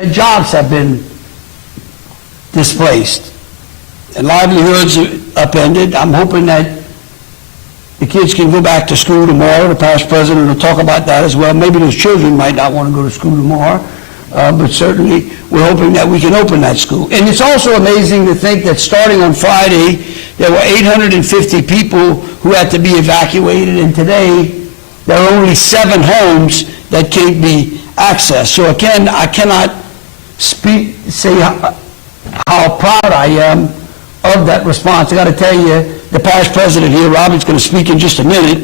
Jobs have been displaced and livelihoods upended. I'm hoping that the kids can go back to school tomorrow. The past president will talk about that as well. Maybe those children might not want to go to school tomorrow, but certainly we're hoping that we can open that school. And it's also amazing to think that starting on Friday, there were 850 people who had to be evacuated, and today there are only 7 homes that can't be accessed. So again, I cannot say how proud I am of that response. I got to tell you, the past president here, Robert's going to speak in just a minute,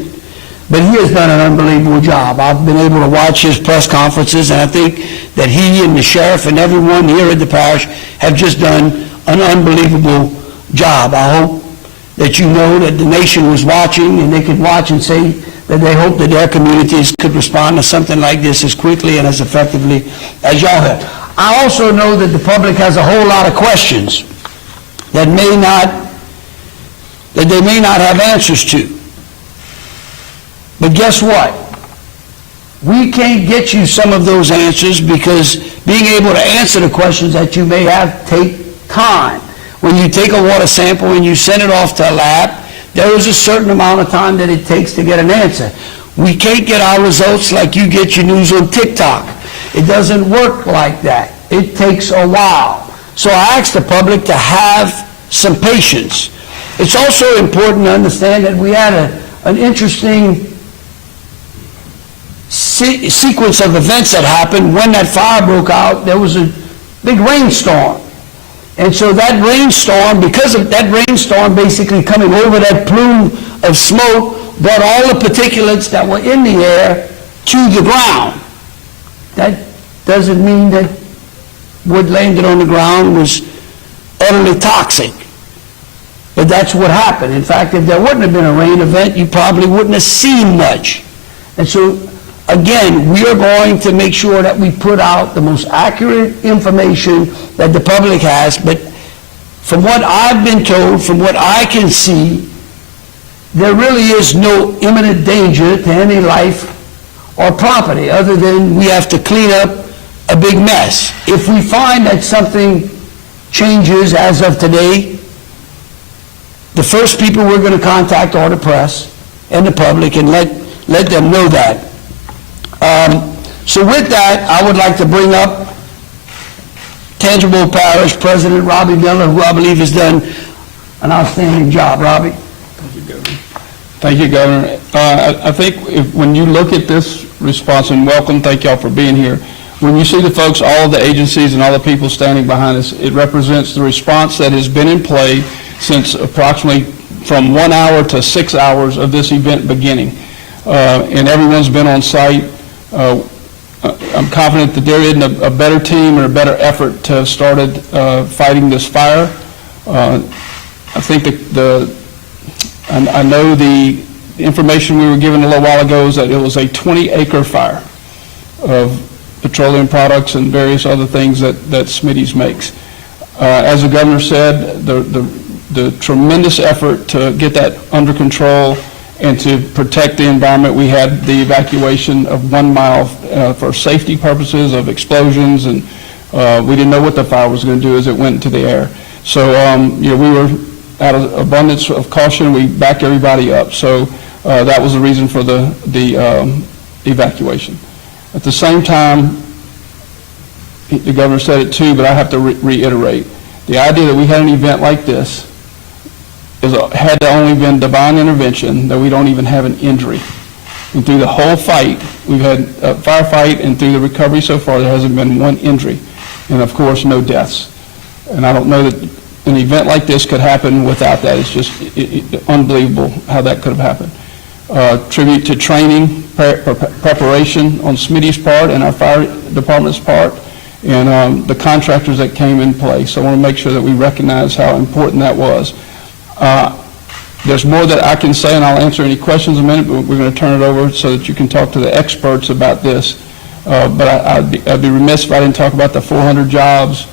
but he has done an unbelievable job. I've been able to watch his press conferences, and I think that he and the sheriff and everyone here at the parish have just done an unbelievable job. I hope that you know that the nation was watching, and they could watch and say that they hope that their communities could respond to something like this as quickly and as effectively as y'all have. I also know that the public has a whole lot of questions that they may not have answers to. But guess what? We can't get you some of those answers because being able to answer the questions that you may have take time. When you take a water sample and you send it off to a lab, there is a certain amount of time that it takes to get an answer. We can't get our results like you get your news on TikTok. It doesn't work like that. It takes a while. So I ask the public to have some patience. It's also important to understand that we had an interesting sequence of events that happened. When that fire broke out, there was a big rainstorm. And so that rainstorm, because of that rainstorm basically coming over that plume of smoke, brought all the particulates that were in the air to the ground. That doesn't mean that what landed on the ground was utterly toxic. But that's what happened. In fact, if there wouldn't have been a rain event, you probably wouldn't have seen much. And so, again, we are going to make sure that we put out the most accurate information that the public has. But from what I've been told, from what I can see, there really is no imminent danger to any life or property other than we have to clean up a big mess. If we find that something changes as of today, the first people we're going to contact are the press and the public and let them know that. So with that, I would like to bring up Tangible Parish President Robbie Miller, who I believe has done an outstanding job. Robbie? Thank you, Governor. Thank you, Governor. I think when you look at this response, and welcome, thank y'all for being here, when you see the folks, all of the agencies and all the people standing behind us, it represents the response that has been in play since approximately from 1 hour to 6 hours of this event beginning. And everyone's been on site. I'm confident that there isn't a better team or a better effort to have started fighting this fire. I think I know the information we were given a little while ago is that it was a 20-acre fire of petroleum products and various other things that Smitty's makes. As the governor said, the tremendous effort to get that under control and to protect the environment. We had the evacuation of 1 mile for safety purposes of explosions, and we didn't know what the fire was going to do as it went into the air. So we were out of abundance of caution. We backed everybody up. So that was the reason for the evacuation. At the same time, the governor said it too, but I have to reiterate, the idea that we had an event like this had to only been divine intervention, that we don't even have an injury. And through the whole fight, we've had a firefight, and through the recovery so far, there hasn't been one injury. And of course, no deaths. And I don't know that an event like this could happen without that. It's just unbelievable how that could have happened. Tribute to training, preparation on Smitty's part and our fire department's part, and the contractors that came in place. So I want to make sure that we recognize how important that was. There's more that I can say, and I'll answer any questions in a minute, but we're going to turn it over so that you can talk to the experts about this. But I'd be remiss if I didn't talk about the 400 jobs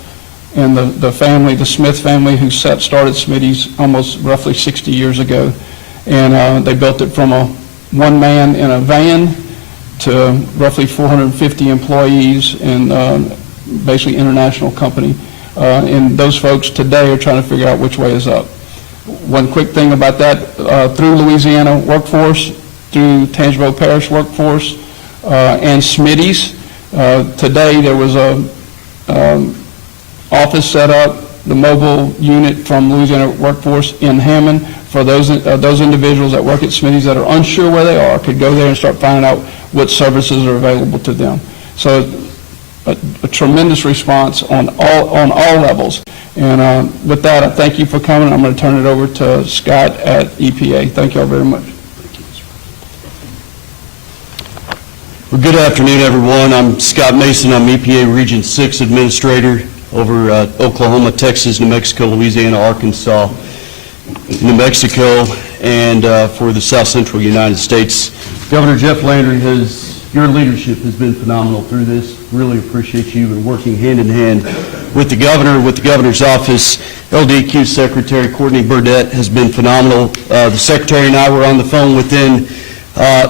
and the family, the Smith family, who started Smitty's almost roughly 60 years ago. And they built it from one man in a van to roughly 450 employees, and basically international company. And those folks today are trying to figure out which way is up. One quick thing about that, through Louisiana Workforce, through Tangipahoa Parish Workforce, and Smitty's, today there was a office set up, the mobile unit from Louisiana Workforce in Hammond, for those individuals that work at Smitty's that are unsure where they are, could go there and start finding out what services are available to them. So a tremendous response on all levels. And with that, I thank you for coming. I'm going to turn it over to Scott at EPA. Thank you all very much. Well, good afternoon, everyone. I'm Scott Mason. I'm EPA Region 6 Administrator over Oklahoma, Texas, New Mexico, Louisiana, Arkansas, New Mexico, and for the South Central United States. Governor Jeff Landry, your leadership has been phenomenal through this. Really appreciate you and working hand in hand with the governor, with the governor's office. LDQ Secretary Courtney Burdette has been phenomenal. The Secretary and I were on the phone within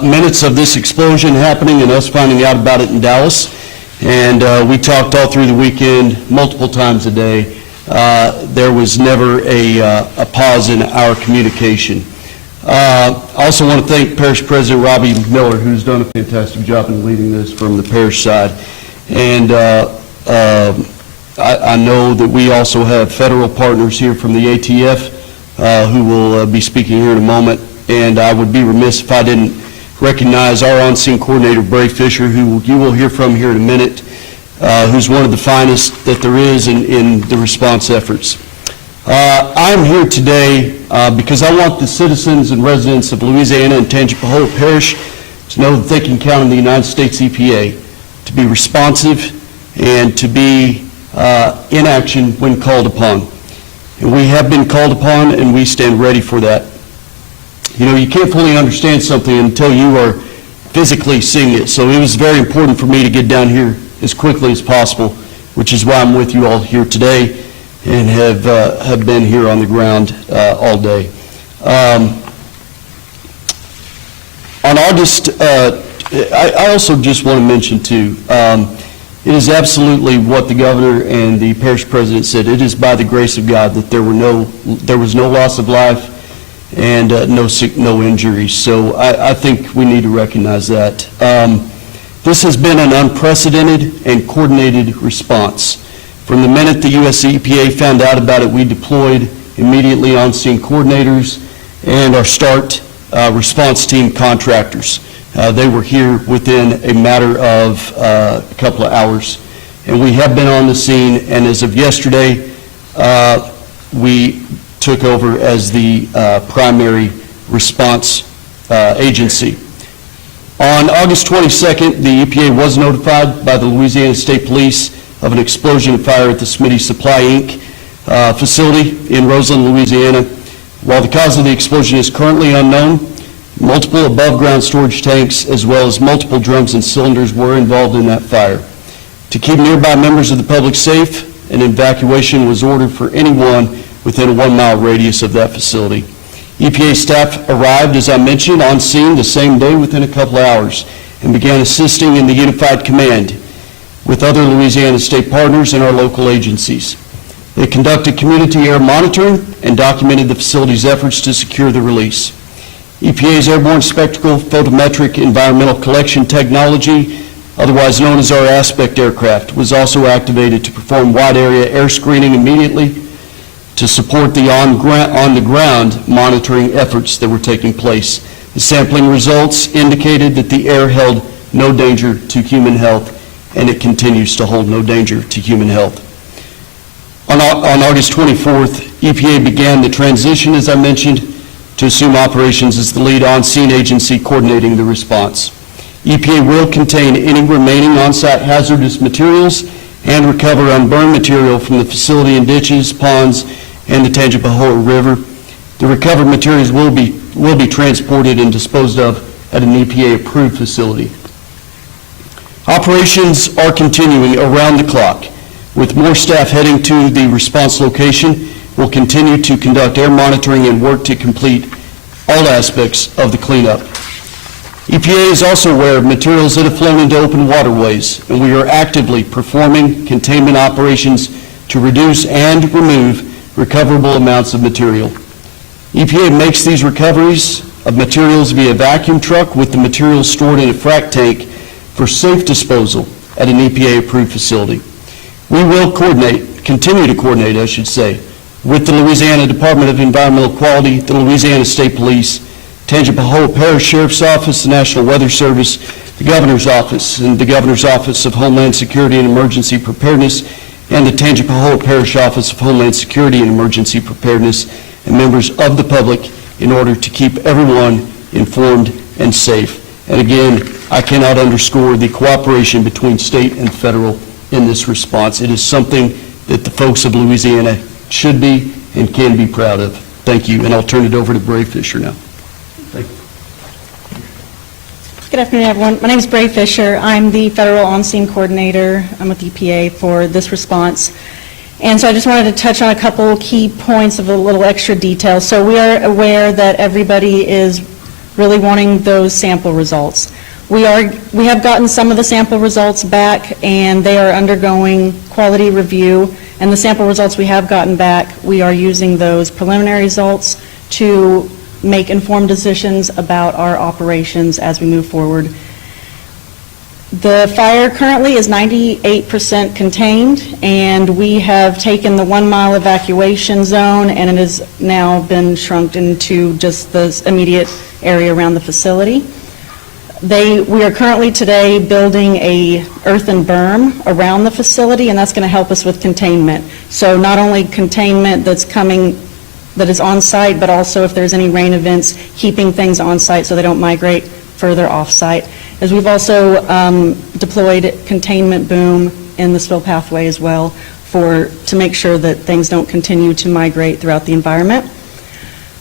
minutes of this explosion happening and us finding out about it in Dallas. And we talked all through the weekend, multiple times a day. There was never a pause in our communication. I also want to thank Parish President Robbie Miller, who's done a fantastic job in leading this from the parish side. And I know that we also have federal partners here from the ATF who will be speaking here in a moment. And I would be remiss if I didn't recognize our on-scene coordinator, Bray Fisher, who you will hear from here in a minute, who's one of the finest that there is in the response efforts. I'm here today because I want the citizens and residents of Louisiana and Tangipahoa Parish to know that they can count on the United States EPA to be responsive and to be in action when called upon. And we have been called upon, and we stand ready for that. You know, you can't fully understand something until you are physically seeing it. So it was very important for me to get down here as quickly as possible, which is why I'm with you all here today and have been here on the ground all day. On August, I also just want to mention too, it is absolutely what the governor and the parish president said. It is by the grace of God that there was no loss of life and no injuries. So I think we need to recognize that. This has been an unprecedented and coordinated response. From the minute the U.S. EPA found out about it, we deployed immediately on-scene coordinators and our START response team contractors. They were here within a matter of a couple of hours. And we have been on the scene, and as of yesterday, we took over as the primary response agency. On August 22nd, the EPA was notified by the Louisiana State Police of an explosion and fire at the Smitty Supply Inc. Facility in Roseland, Louisiana. While the cause of the explosion is currently unknown, multiple above-ground storage tanks as well as multiple drums and cylinders were involved in that fire. To keep nearby members of the public safe, an evacuation was ordered for anyone within a 1-mile radius of that facility. EPA staff arrived, as I mentioned, on scene the same day within a couple of hours and began assisting in the Unified Command with other Louisiana state partners and our local agencies. They conducted community air monitoring and documented the facility's efforts to secure the release. EPA's Airborne Spectral Photometric Environmental Collection Technology, otherwise known as our Aspect aircraft, was also activated to perform wide-area air screening immediately to support the on-the-ground monitoring efforts that were taking place. The sampling results indicated that the air held no danger to human health, and it continues to hold no danger to human health. On August 24th, EPA began the transition, as I mentioned, to assume operations as the lead on-scene agency coordinating the response. EPA will contain any remaining on-site hazardous materials and recover unburned material from the facility in ditches, ponds, and the Tangipahoa River. The recovered materials will be transported and disposed of at an EPA-approved facility. Operations are continuing around the clock, with more staff heading to the response location. We'll continue to conduct air monitoring and work to complete all aspects of the cleanup. EPA is also aware of materials that have flown into open waterways, and we are actively performing containment operations to reduce and remove recoverable amounts of material. EPA makes these recoveries of materials via vacuum truck with the materials stored in a frac tank for safe disposal at an EPA-approved facility. We will continue to coordinate, I should say, with the Louisiana Department of Environmental Quality, the Louisiana State Police, Tangipahoa Parish Sheriff's Office, the National Weather Service, the Governor's Office, and the Governor's Office of Homeland Security and Emergency Preparedness, and the Tangipahoa Parish Office of Homeland Security and Emergency Preparedness, and members of the public in order to keep everyone informed and safe. And again, I cannot underscore the cooperation between state and federal in this response. It is something that the folks of Louisiana should be and can be proud of. Thank you, and I'll turn it over to Bray Fisher now. Thank you. Good afternoon, everyone. My name is Bray Fisher. I'm the Federal On-Scene Coordinator. I'm with EPA for this response. And so I just wanted to touch on a couple key points of a little extra detail. So we are aware that everybody is really wanting those sample results. We have gotten some of the sample results back, and they are undergoing quality review. And the sample results we have gotten back, we are using those preliminary results to make informed decisions about our operations as we move forward. The fire currently is 98% contained, and we have taken the 1 mile evacuation zone, and it has now been shrunk into just the immediate area around the facility. We are currently today building a earthen berm around the facility, and that's going to help us with containment. So not only containment that is on site, but also if there's any rain events, keeping things on site so they don't migrate further off site. As we've also deployed containment boom in the spill pathway as well to make sure that things don't continue to migrate throughout the environment.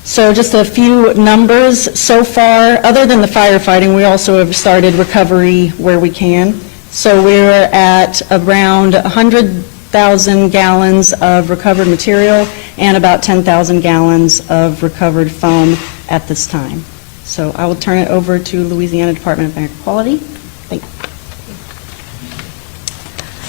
So just a few numbers so far. Other than the firefighting, we also have started recovery where we can. So we're at around 100,000 gallons of recovered material and about 10,000 gallons of recovered foam at this time. So I will turn it over to Louisiana Department of Air Quality. Thank you.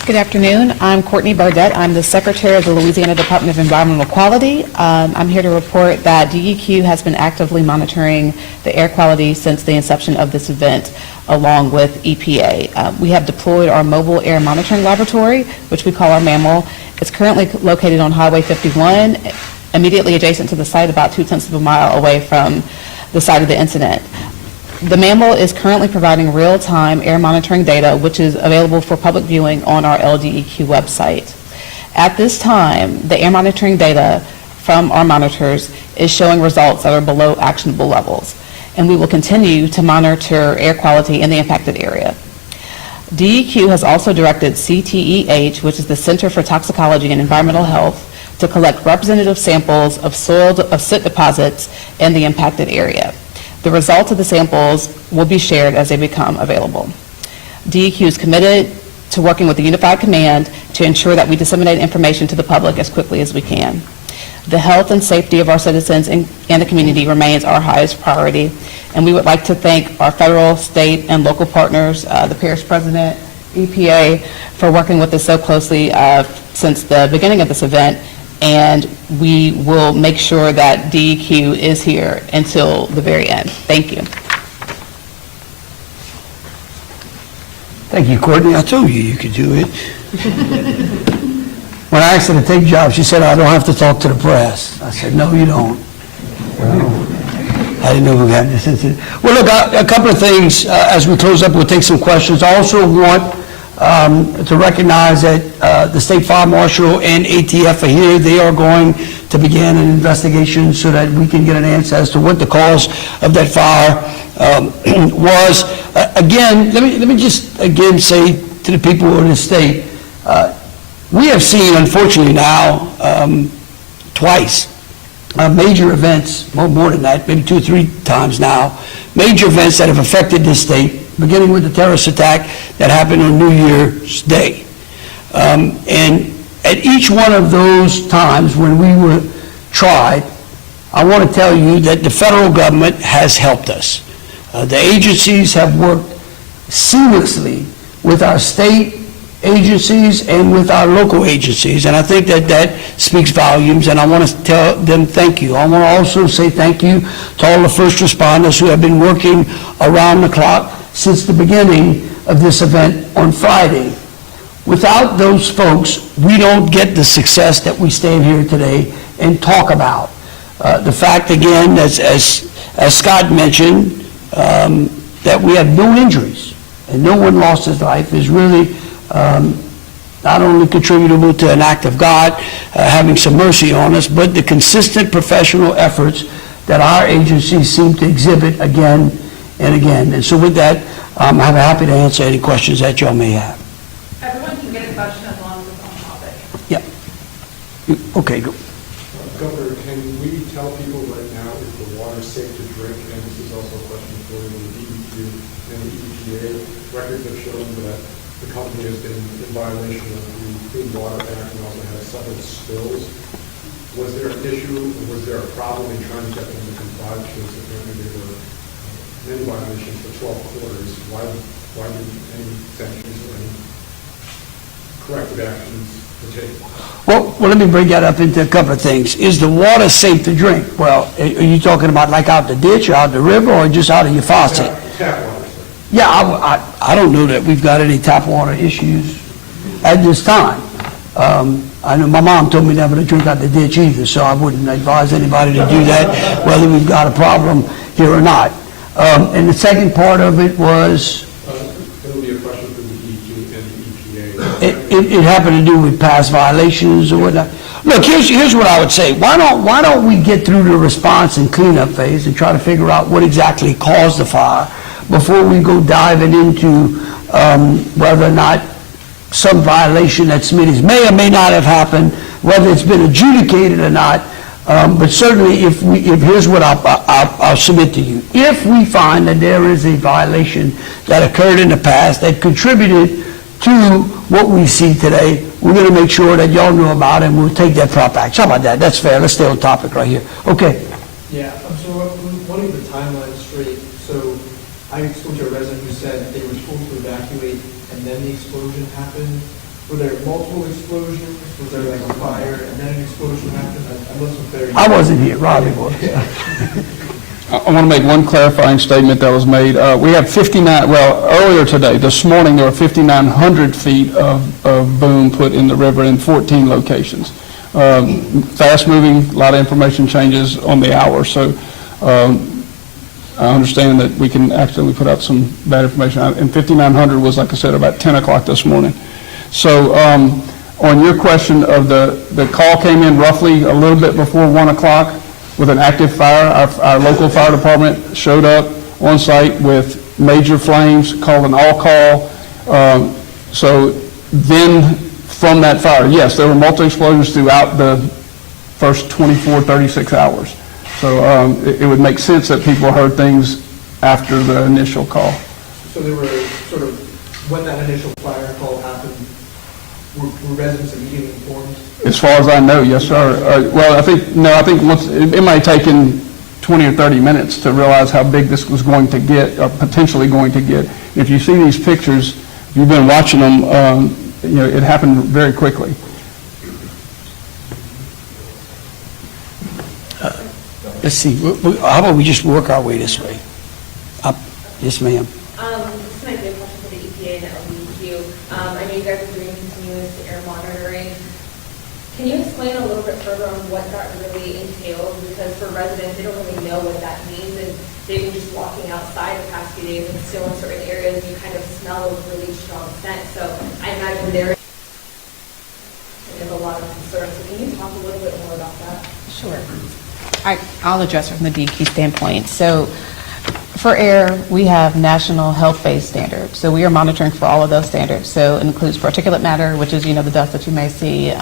Good afternoon. I'm Courtney Burdett. I'm the Secretary of the Louisiana Department of Environmental Quality. I'm here to report that DEQ has been actively monitoring the air quality since the inception of this event, along with EPA. We have deployed our mobile air monitoring laboratory, which we call our MAML. It's currently located on Highway 51, immediately adjacent to the site, about 2/10 of a mile away from the site of the incident. The MAML is currently providing real-time air monitoring data, which is available for public viewing on our LDEQ website. At this time, the air monitoring data from our monitors is showing results that are below actionable levels, and we will continue to monitor air quality in the impacted area. DEQ has also directed CTEH, which is the Center for Toxicology and Environmental Health, to collect representative samples of soot deposits in the impacted area. The results of the samples will be shared as they become available. DEQ is committed to working with the Unified Command to ensure that we disseminate information to the public as quickly as we can. The health and safety of our citizens and the community remains our highest priority, and we would like to thank our federal, state, and local partners, the Parish President, EPA, for working with us so closely since the beginning of this event, and we will make sure that DEQ is here until the very end. Thank you. Thank you, Courtney. I told you could do it. When I asked her to take jobs, she said, I don't have to talk to the press. I said, no, you don't. Well, I didn't know who had this incident. Well, look, a couple of things as we close up. We'll take some questions. I also want to recognize that the State Fire Marshal and ATF are here. They are going to begin an investigation so that we can get an answer as to what the cause of that fire was. Again, let me just again say to the people in the state, we have seen, unfortunately now, twice, major events, well, more than that, maybe 2 or 3 times now, major events that have affected this state, beginning with the terrorist attack that happened on New Year's Day. And at each one of those times when we were tried, I want to tell you that the federal government has helped us. The agencies have worked seamlessly with our state agencies and with our local agencies, and I think that speaks volumes, and I want to tell them thank you. I want to also say thank you to all the first responders who have been working around the clock since the beginning of this event on Friday. Without those folks, we don't get the success that we stand here today and talk about. The fact, again, as Scott mentioned, that we have no injuries and no one lost his life is really not only contributable to an act of God having some mercy on us, but the consistent professional efforts that our agencies seem to exhibit again and again. And so with that, I'm happy to answer any questions that y'all may have. Everyone can get a question as long as it's on topic. Yeah. Okay, go. Governor, can we tell people right now if the water is safe to drink? And this is also a question for the DEQ and the EPA. Records have shown that the company has been in violation of the Clean Water Act and also has suffered spills. Was there an issue, or was there a problem in trying to get them to comply? Because apparently there were many violations for 12 quarters. Why didn't any sanctions or any corrective actions were taken? Well, let me break that up into a couple of things. Is the water safe to drink? Well, are you talking about like out the ditch, or out the river, or just out of your faucet? Tap water, sir. Yeah, I don't know that we've got any tap water issues at this time. I know my mom told me never to drink out the ditch either, so I wouldn't advise anybody to do that, whether we've got a problem here or not. And the second part of it was, It'll be a question for the DEQ and the EPA. it happened to do with past violations or whatnot. Look, here's what I would say. Why don't we get through the response and cleanup phase and try to figure out what exactly caused the fire before we go diving into whether or not some violation at Smitty's may or may not have happened, whether it's been adjudicated or not. But certainly, if here's what I'll submit to you. If we find that there is a violation that occurred in the past that contributed to what we see today, we're going to make sure that y'all know about it, and we'll take that proper action. How about that? That's fair. Let's stay on topic right here. Okay. Yeah, so one of the timelines straight. So I spoke to a resident who said they were told to evacuate and then the explosion happened. Were there multiple explosions? Was there like a fire and then an explosion happened? I wasn't there. I wasn't here. Robbie was. I want to make one clarifying statement that was made. We have 59, earlier today, this morning, there were 5,900 feet of boom put in the river in 14 locations. Fast-moving, a lot of information changes on the hour, so I understand that we can accidentally put out some bad information. And 5,900 was, like I said, about 10 o'clock this morning. So on your question of the call came in roughly a little bit before 1 o'clock with an active fire. Our local fire department showed up on site with major flames, called an all-call. So then from that fire, yes, there were multiple explosions throughout the first 24, 36 hours. So it would make sense that people heard things after the initial call. So there were sort of, when that initial fire call happened, were residents immediately informed? As far as I know, yes, sir. I think once, it might have taken 20 or 30 minutes to realize how big this was going to get, or potentially going to get. If you see these pictures, if you've been watching them, it happened very quickly. Let's see. How about we just work our way this way? Yes, ma'am. This might be a question for the EPA and the LEQ. I know you guys are doing continuous air monitoring. Can you explain a little bit further on what that really entails? Because for residents, they don't really know what that means, and they've been just walking outside the past few days, and still in certain areas, you kind of smell a really strong scent. So I imagine there is a lot of concern. So can you talk a little bit more about that? Sure. I'll address it from the DEQ standpoint. So for air, we have national health-based standards. So we are monitoring for all of those standards. So it includes particulate matter, which is, the dust that you may see,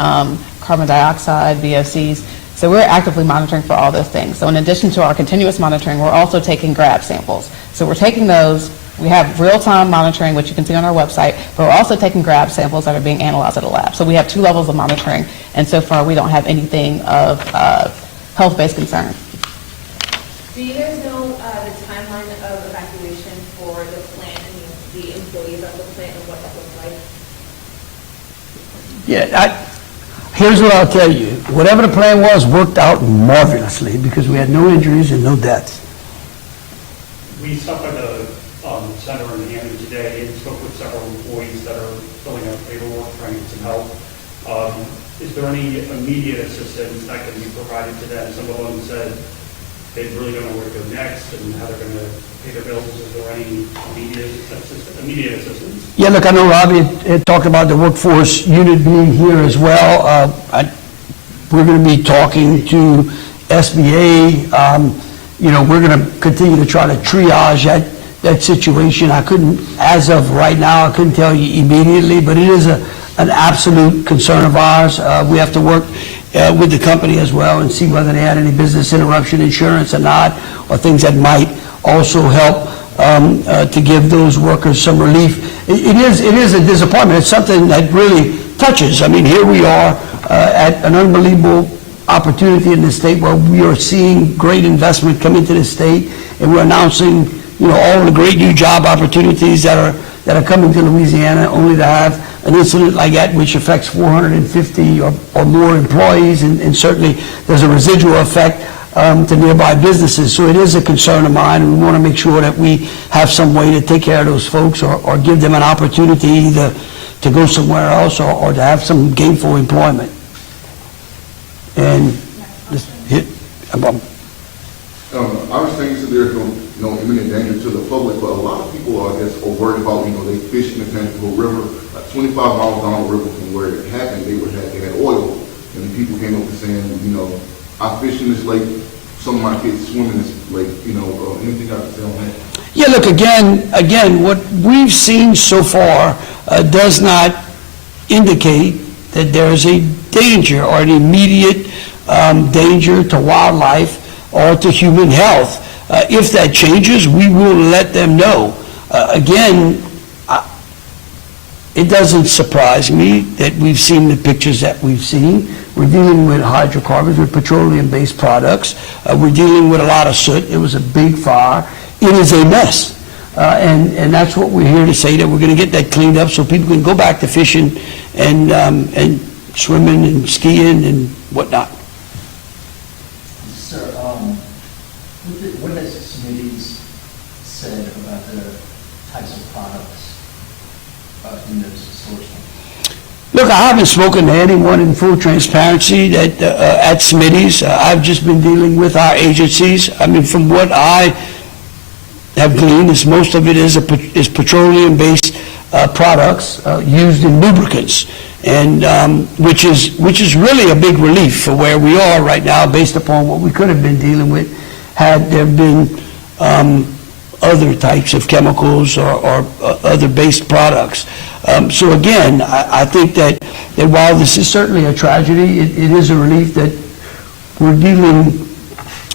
carbon dioxide, VOCs. So we're actively monitoring for all those things. So in addition to our continuous monitoring, we're also taking grab samples. So we're taking those. We have real-time monitoring, which you can see on our website, but we're also taking grab samples that are being analyzed at a lab. So we have 2 levels of monitoring, and so far we don't have anything of health-based concern. Do you guys know the timeline of evacuation? the employees of the plant and what that looks like? Yeah, here's what I'll tell you. Whatever the plan was, worked out marvelously because we had no injuries and no deaths. We stopped by the center in Hammond today and spoke with several employees that are filling out paperwork, trying to get some help. Is there any immediate assistance that can be provided to them? Some of them said they really don't know where to go next and how they're going to pay their bills. Is there any immediate assistance? Yeah, look, I know Robbie had talked about the workforce unit being here as well. We're going to be talking to SBA. We're going to continue to try to triage that situation. I couldn't, as of right now, I couldn't tell you immediately, but it is an absolute concern of ours. We have to work with the company as well and see whether they had any business interruption insurance or not, or things that might also help to give those workers some relief. It is a disappointment. It's something that really touches. I mean, here we are at an unbelievable opportunity in the state where we are seeing great investment come into the state, and we're announcing, all the great new job opportunities that are coming to Louisiana, only to have an incident like that which affects 450 or more employees, and certainly there's a residual effect to nearby businesses. So it is a concern of mine, and we want to make sure that we have some way to take care of those folks or give them an opportunity either to go somewhere else or to have some gainful employment. And I was saying that there's no imminent danger to the public, but a lot of people, I guess, are worried about, they fish in the Tangipahoa River, like 25 miles down the river from where it happened, they had oil, and the people came up and saying, I fish in this lake, some of my kids swim in this lake, anything I can say on that? yeah, look, again, what we've seen so far does not indicate that there is a danger or an immediate danger to wildlife or to human health. If that changes, we will let them know. Again, it doesn't surprise me that we've seen the pictures that we've seen. We're dealing with hydrocarbons, with petroleum-based products. We're dealing with a lot of soot. It was a big fire. It is a mess. And that's what we're here to say, that we're going to get that cleaned up so people can go back to fishing and swimming and skiing and whatnot. Sir, what has Smitty's said about the types of products in those sourcing? Look, I haven't spoken to anyone in full transparency that at Smitty's. I've just been dealing with our agencies. I mean, from what I have gleaned, is most of it is petroleum-based products used in lubricants, and which is really a big relief for where we are right now, based upon what we could have been dealing with had there been other types of chemicals or other based products. So again, I think that while this is certainly a tragedy, it is a relief that we're dealing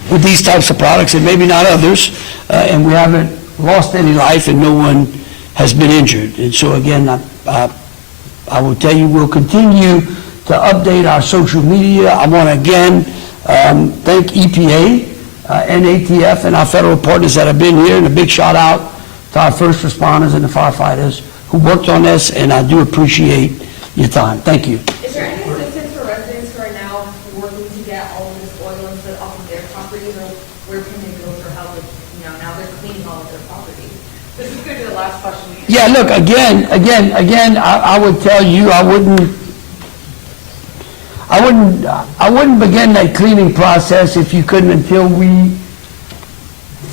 with these types of products and maybe not others, and we haven't lost any life and no one has been injured. And so again, I will tell you, we'll continue to update our social media. I want to again thank EPA, NATF, and our federal partners that have been here, and a big shout out to our first responders and the firefighters who worked on this, and I do appreciate your time. Thank you. Is there any assistance for residents who are now working to get all of this oil and soot off of their properties, or where can they go for help with, now they're cleaning all of their property? This is going to be the last question. Yeah, look, again, I would tell you, I wouldn't begin that cleaning process if you couldn't until we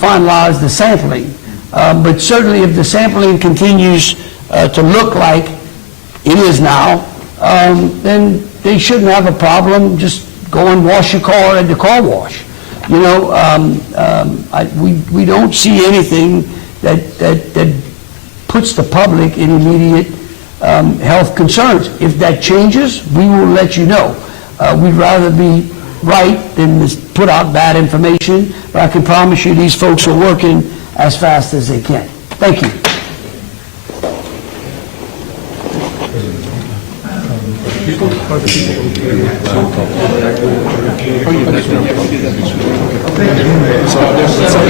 finalize the sampling. But certainly if the sampling continues to look like it is now, then they shouldn't have a problem. Just go and wash your car at the car wash. We don't see anything that puts the public in immediate health concerns. If that changes, we will let you know. We'd rather be right than just put out bad information, but I can promise you these folks are working as fast as they can. Thank you.